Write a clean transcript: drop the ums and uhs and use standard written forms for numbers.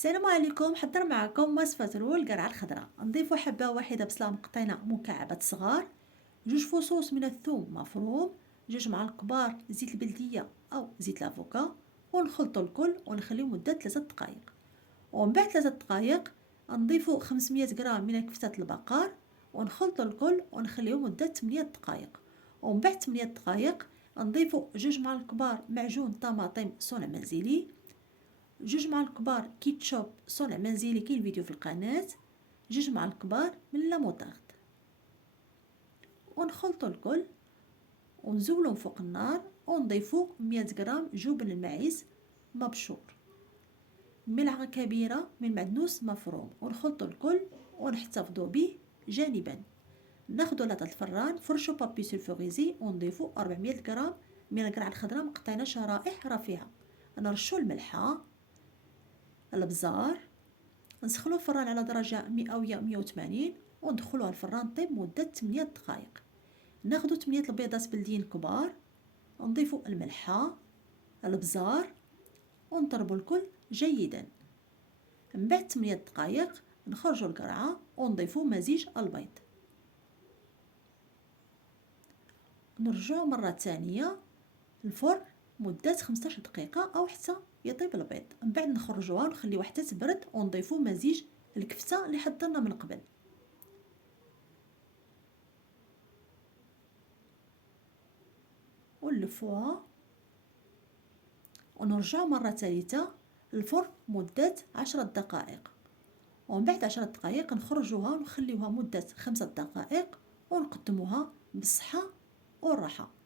السلام عليكم. حضر معكم وصفة رول القرعة الخضراء. نضيف حبة واحدة بصلة مقطعة مكعبات صغار، 2 فصوص من الثوم مفروم، 2 معالق كبار زيت البلدية أو زيت لافوكا، ونخلطو الكل ونخليه مدة 3 دقائق. ومن بعد 3 دقائق نضيفو 500 غرام من كفتة البقر، ونخلطو الكل ونخليه مدة 8 دقائق. ومن بعد 8 دقائق نضيفو 2 معالق كبار معجون طماطم صنع منزلي، 2 معالق كبار كيتشوب صنع منزلي، كاين فيديو في القناة، 2 معالق كبار من لا موطارد، ونخلطو الكل ونزولو فوق النار، ونضيفو 100 غرام جبن الماعز مبشور، ملعقة كبيرة من معدنوس مفروم، ونخلطو الكل ونحتفظو به جانبا. ناخدو لهذا الفران فرشو بابي سلفوريزي ونضيفو 400 غرام من القرعة الخضراء مقطعين شرائح رفيعة، نرشو الملحة، الابزار، نسخنو الفران على درجة مئوية 180 وندخلوها الفران طيب مدة 8 دقائق. ناخدو 8 البيضات بلديين كبار، نضيفو الملحة، الابزار، ونضربو الكل جيدا. من بعد 8 دقائق نخرجو القرعة ونضيفو مزيج البيض، نرجعو مرة ثانية الفرن مدة 15 دقيقة أو حتى يطيب البيض. من بعد نخرجوها ونخليوها حتى تبرد ونضيفو مزيج الكفتة اللي حضرنا من قبل، ونلفوها ونرجعو مرة ثالثة الفرن مدة 10 دقائق. ومن بعد 10 دقائق نخرجوها ونخليوها مدة 5 دقائق ونقدموها بالصحة والراحة.